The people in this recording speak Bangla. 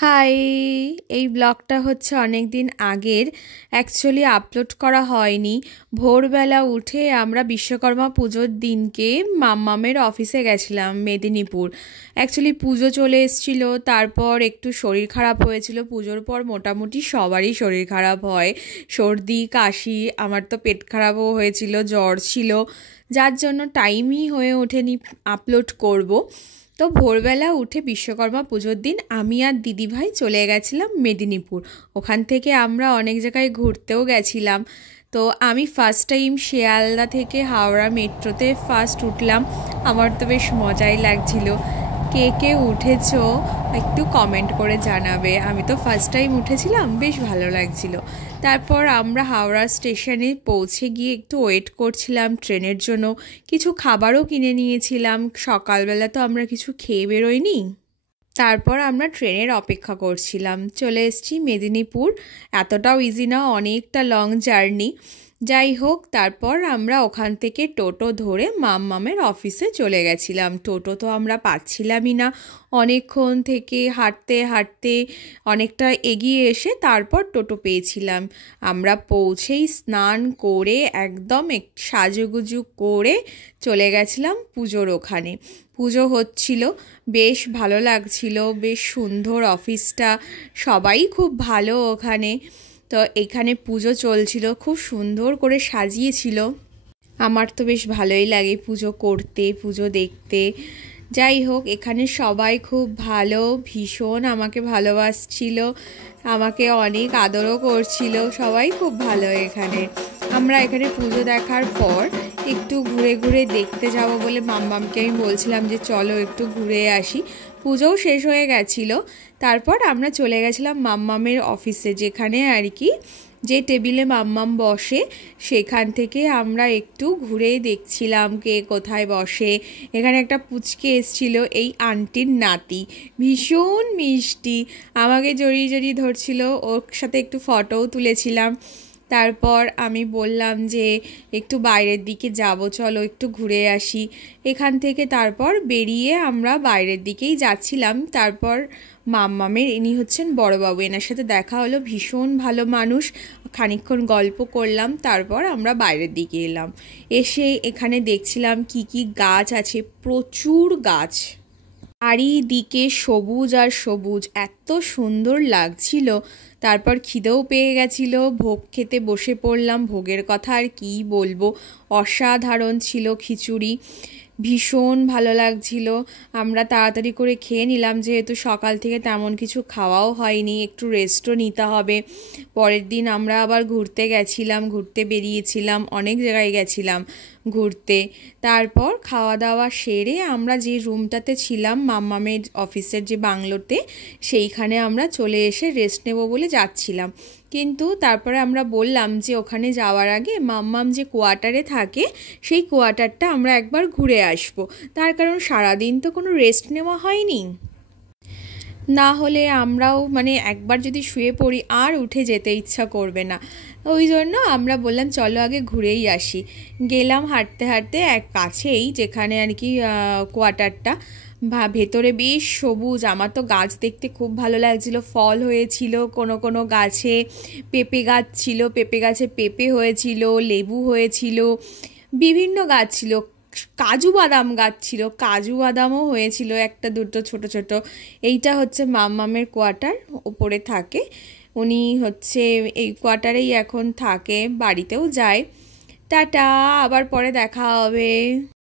হাই, এই ব্লগটা হচ্ছে অনেক দিন আগের। অ্যাকচুয়ালি আপলোড করা হয়নি। ভোরবেলা উঠে আমরা বিশ্বকর্মা পুজোর দিনকে মাম্মামের অফিসে গেছিলাম মেদিনীপুর। অ্যাকচুয়ালি পুজো চলে এসেছিলো, তারপর একটু শরীর খারাপ হয়েছিল। পুজোর পর মোটামুটি সবারই শরীর খারাপ হয়, সর্দি কাশি, আমার তো পেট খারাপও হয়েছিল, জ্বর ছিল, যার জন্য টাইমই হয়ে ওঠেনি আপলোড করব। তো ভোরবেলা উঠে বিশ্বকর্মা পুজোর দিন আমি আর দিদিভাই চলে গেছিলাম মেদিনীপুর। ওখান থেকে আমরা অনেক জায়গায় ঘুরতেও গেছিলাম। তো আমি ফার্স্ট টাইম শিয়ালদা থেকে হাওড়া মেট্রোতে উঠলাম। আমার তো বেশ মজাই লাগছিল। কে কে উঠেছো একটু কমেন্ট করে জানাবে। আমি তো ফার্স্ট টাইম উঠেছিলাম, বেশ ভালো লাগছিল। তারপর আমরা হাওড়া স্টেশনে পৌঁছে গিয়ে একটু ওয়েট করছিলাম ট্রেনের জন্য। কিছু খাবারও কিনে নিয়েছিলাম, সকালবেলা তো আমরা কিছু খেয়ে বেরোইনি। তারপর আমরা ট্রেনের অপেক্ষা করছিলাম। চলে এসেছি মেদিনীপুর। এতটাও ইজি না, অনেকটা লং জার্নি। যাই হোক, তারপর আমরা ওখান থেকে টোটো ধরে মাম্মামের অফিসে চলে গেছিলাম। টোটো তো আমরা পাচ্ছিলামই না। অনেকক্ষণ থেকে হাঁটতে হাঁটতে অনেকটা এগিয়ে এসে তারপর টোটো পেয়েছিলাম। আমরা পৌঁছেই স্নান করে একদম সাজুগুজু করে চলে গেছিলাম পুজোর ওখানে। পুজো হচ্ছিল, বেশ ভালো লাগছিল, বেশ সুন্দর অফিসটা, সবাই খুব ভালো ওখানে। তো এখানে পুজো চলছিল, খুব সুন্দর করে সাজিয়েছিল। আমার তো বেশ ভালোই লাগে পুজো করতে, পুজো দেখতে। যাই হোক, এখানে সবাই খুব ভালো, ভীষণ আমাকে ভালোবাসছিল, আমাকে অনেক আদরও করছিল, সবাই খুব ভালো এখানে। আমরা এখানে পুজো দেখার পর একটু ঘুরে ঘুরে দেখতে যাব বলে মাম্মামকে আমি বলছিলাম যে চলো একটু ঘুরে আসি। পুজোও শেষ হয়ে গেছিলো। তারপর আমরা চলে গেছিলাম মাম্মামের অফিসে, যেখানে আর কি যে টেবিলে মাম্মাম বসে সেখান থেকে আমরা একটু ঘুরে দেখছিলাম কে কোথায় বসে। এখানে একটা পুচকে এসছিল, এই আন্টির নাতি, ভীষণ মিষ্টি, আমাকে জড়িয়ে জড়িয়ে ধরছিল, ওর সাথে একটু ফটোও তুলেছিলাম। তারপর আমি বললাম যে একটু বাইরের দিকে যাব, চলো একটু ঘুরে আসি এখান থেকে। তারপর বেরিয়ে আমরা বাইরের দিকেই যাচ্ছিলাম। তারপর মাম্মামের ইনি হচ্ছেন বড়বাবু, এনার সাথে দেখা হলো, ভীষণ ভালো মানুষ। খানিকক্ষণ গল্প করলাম, তারপর আমরা বাইরের দিকে এলাম। এসে এখানে দেখছিলাম কি কি গাছ আছে, প্রচুর গাছ, চারিদিকে সবুজ আর সবুজ, এত সুন্দর লাগছিল। তারপর খিদেও পেয়ে গেছিল, ভোগ খেতে বসে পড়লাম। ভোগের কথা আর কী বলবো, অসাধারণ ছিল খিচুড়ি, ভীষণ ভালো লাগছিল। আমরা তাড়াতাড়ি করে খেয়ে নিলাম, যেহেতু সকাল থেকে তেমন কিছু খাওয়াও হয়নি, একটু রেস্টও নিতে হবে। পরের দিন আমরা আবার ঘুরতে গেছিলাম, ঘুরতে বেরিয়েছিলাম, অনেক জায়গায় গেছিলাম ঘুরতে। তারপর খাওয়া দাওয়া সেরে আমরা যে রুমটাতে ছিলাম মাম্মামের অফিসের যে বাংলোতে, সেইখানে আমরা চলে এসে রেস্ট নেব বলে যাচ্ছিলাম। কিন্তু তারপরে আমরা বললাম যে ওখানে যাওয়ার আগে মাম্মাম যে কোয়ার্টারে থাকে সেই কোয়ার্টারটা আমরা একবার ঘুরে আসবো, তার কারণ সারাদিন তো কোনো রেস্ট নেওয়া হয়নি। না হলে আমরাও একবার যদি শুয়ে পড়ি আর উঠে যেতে ইচ্ছা করবে না। ওই জন্য আমরা বললাম চলো আগে ঘুরেই আসি। গেলাম হাঁটতে হাঁটতে, এক কাছেই যেখানে আর কি কোয়ার্টারটা, ভেতরে বেশ সবুজ। আমার তো গাছ দেখতে খুব ভালো লাগছিল, ফল হয়েছিল কোনো কোনো গাছে, পেঁপে গাছ ছিল, পেঁপে গাছে পেঁপে হয়েছিল, লেবু হয়েছিল, বিভিন্ন গাছ ছিল, কাজু বাদাম গাছ ছিল, কাজু বাদামও হয়েছিল একটা দুটো ছোট ছোট। এইটা হচ্ছে মাম্মামের কোয়ার্টার, ওপরে থাকে উনি, হচ্ছে এই কোয়ার্টারেই এখন থাকে, বাড়িতেও যায়। টাটা, আবার পরে দেখা হবে।